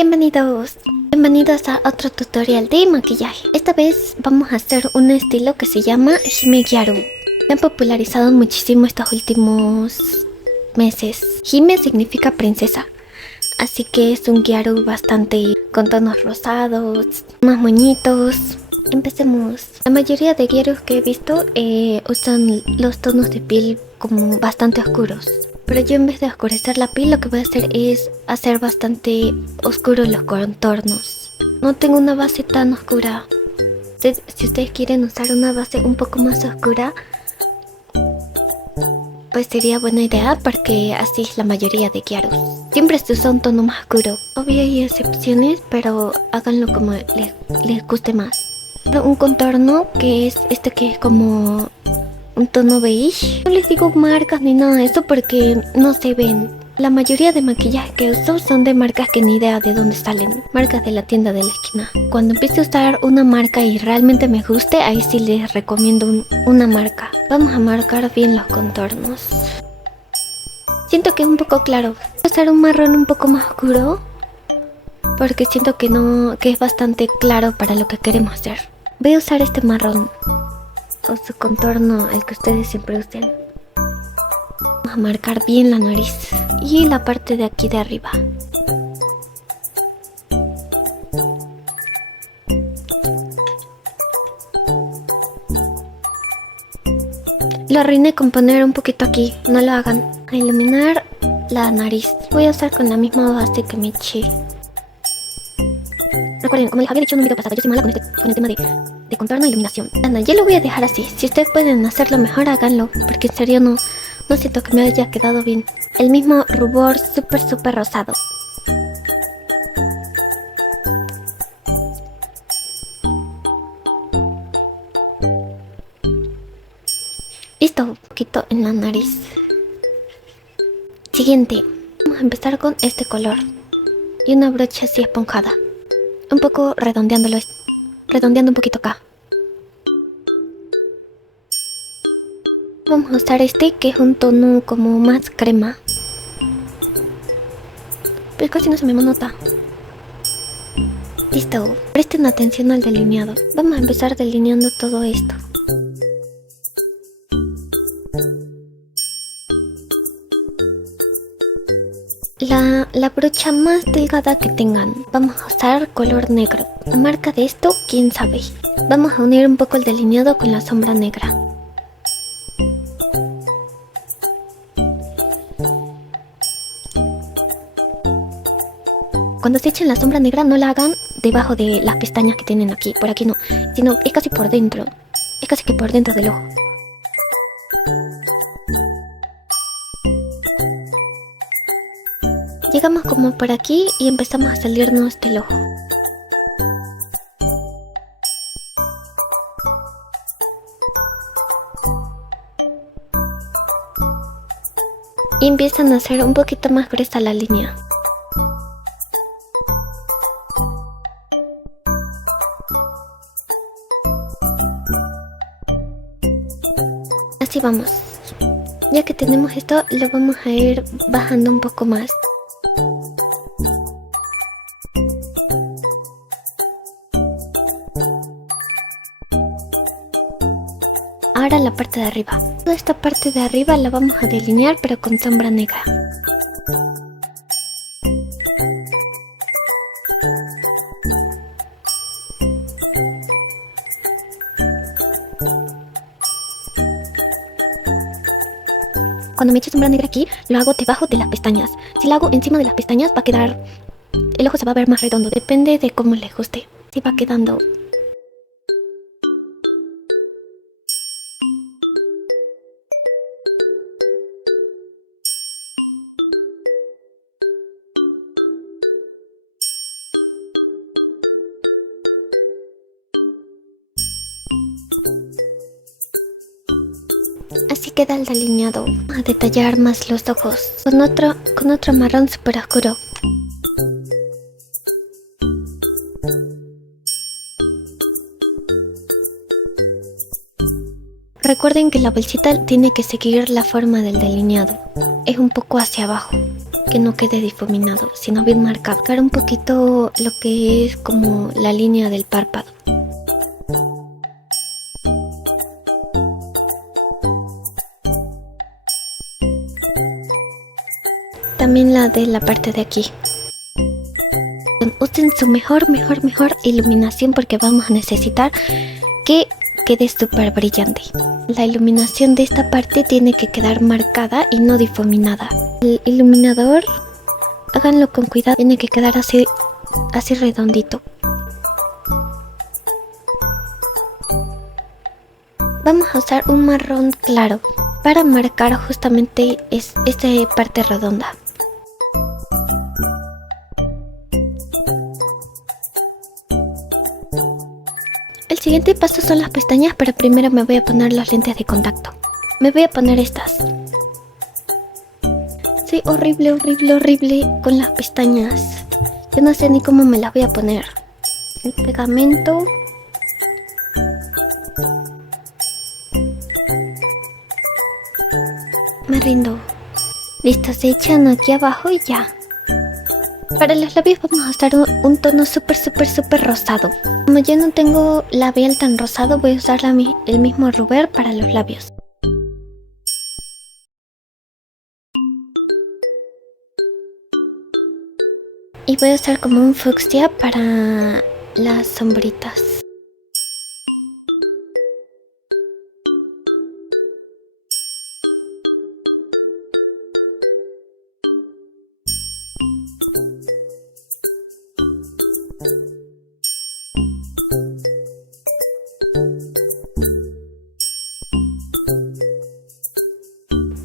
Bienvenidos a otro tutorial de maquillaje. Esta vez vamos a hacer un estilo que se llama Hime Gyaru. Se han popularizado muchísimo estos últimos meses. Hime significa princesa, así que es un gyaru bastante con tonos rosados, más moñitos. Empecemos. La mayoría de gyarus que he visto usan los tonos de piel como bastante oscuros. Pero yo, en vez de oscurecer la piel, lo que voy a hacer es hacer bastante oscuros los contornos. No tengo una base tan oscura. Si ustedes quieren usar una base un poco más oscura, pues sería buena idea, porque así es la mayoría de gyarus. Siempre se usa un tono más oscuro. Obvio hay excepciones, pero háganlo como les guste más. Un contorno que es este, que es como un tono beige. No les digo marcas ni nada de eso porque no se ven. La mayoría de maquillaje que uso son de marcas que ni idea de dónde salen. Marcas de la tienda de la esquina. Cuando empiece a usar una marca y realmente me guste, ahí sí les recomiendo una marca. Vamos a marcar bien los contornos. Siento que es un poco claro. Voy a usar un marrón un poco más oscuro, porque siento que es bastante claro para lo que queremos hacer. Voy a usar este marrón, o su contorno, el que ustedes siempre usen. Vamos a marcar bien la nariz y la parte de aquí de arriba. Lo arruiné con poner un poquito aquí, no lo hagan. A iluminar la nariz. Voy a usar con la misma base que me eché. Recuerden, como les había dicho en un video pasado, yo soy mala con el tema de contorno e iluminación. Anda, ya lo voy a dejar así. Si ustedes pueden hacerlo mejor, háganlo, porque en serio no siento que me haya quedado bien. El mismo rubor súper rosado. Listo, un poquito en la nariz. Siguiente, vamos a empezar con este color y una brocha así esponjada. Un poco redondeando un poquito acá. Vamos a usar este, que es un tono como más crema, pero casi no se me nota. Listo, presten atención al delineado. Vamos a empezar delineando todo esto. La brocha más delgada que tengan. Vamos a usar color negro. La marca de esto, quién sabe. Vamos a unir un poco el delineado con la sombra negra. Cuando se echen la sombra negra, no la hagan debajo de las pestañas que tienen aquí. Por aquí no, sino es casi por dentro. Es casi que por dentro del ojo. Llegamos como por aquí y empezamos a salirnos del ojo. Y empiezan a hacer un poquito más gruesa la línea. Así vamos. Ya que tenemos esto, lo vamos a ir bajando un poco más. Ahora la parte de arriba. Toda esta parte de arriba la vamos a delinear, pero con sombra negra. Cuando me eche sombra negra aquí, lo hago debajo de las pestañas. Si lo hago encima de las pestañas, va a quedar... el ojo se va a ver más redondo. Depende de cómo les guste. Si va quedando... Así queda el delineado. Vamos a detallar más los ojos con otro marrón súper oscuro. Recuerden que la bolsita tiene que seguir la forma del delineado. Es un poco hacia abajo. que no quede difuminado, sino bien marcado. Marcar un poquito lo que es como la línea del párpado. También la de la parte de aquí. Usen su mejor iluminación porque vamos a necesitar que quede súper brillante. La iluminación de esta parte tiene que quedar marcada y no difuminada. El iluminador, háganlo con cuidado, tiene que quedar así redondito. Vamos a usar un marrón claro para marcar justamente esta parte redonda. El siguiente paso son las pestañas, pero primero me voy a poner los lentes de contacto. Me voy a poner estas. Soy horrible con las pestañas. Yo no sé ni cómo me las voy a poner. El pegamento. Me rindo. Listo, se echan aquí abajo y ya. Para los labios vamos a usar un tono súper rosado. Como yo no tengo labial tan rosado, voy a usar el mismo rubber para los labios. Y voy a usar como un fucsia para las sombritas.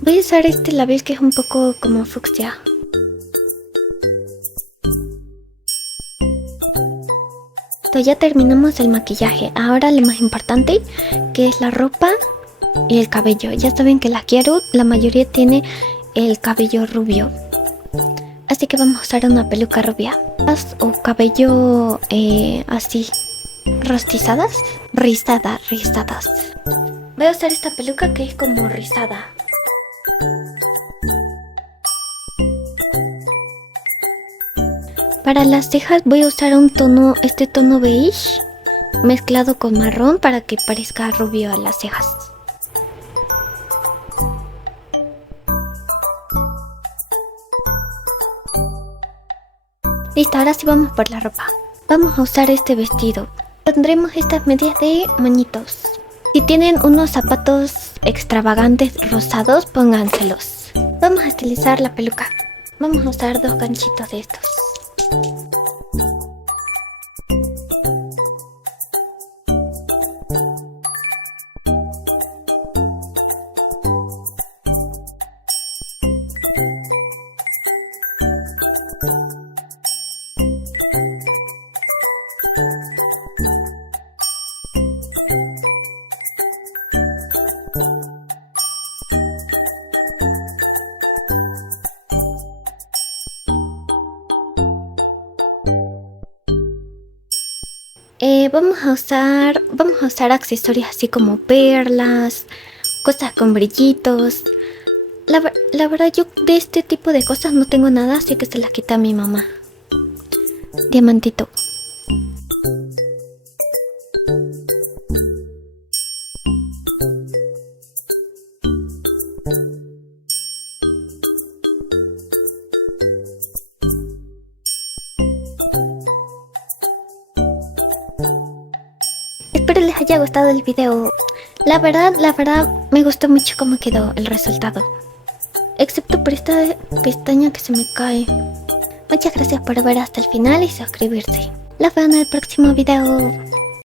Voy a usar este labial que es un poco como fucsia. Ya terminamos el maquillaje. Ahora lo más importante, que es la ropa y el cabello. Ya saben que la Kiaru, la mayoría tiene el cabello rubio. Así que vamos a usar una peluca rubia. O cabello así, rostizadas. Rizadas. Voy a usar esta peluca que es como rizada. Para las cejas voy a usar este tono beige mezclado con marrón para que parezca rubio a las cejas. Listo, ahora sí vamos por la ropa. Vamos a usar este vestido. Tendremos estas medias de moñitos. Si tienen unos zapatos extravagantes rosados, pónganselos. Vamos a estilizar la peluca. Vamos a usar 2 ganchitos de estos. Vamos a usar accesorios así como perlas, cosas con brillitos. La verdad yo de este tipo de cosas no tengo nada, así que se las quita a mi mamá. Diamantito. Espero les haya gustado el video. La verdad me gustó mucho cómo quedó el resultado. Excepto por esta pestaña que se me cae. Muchas gracias por ver hasta el final y suscribirse. Los veo en el próximo video.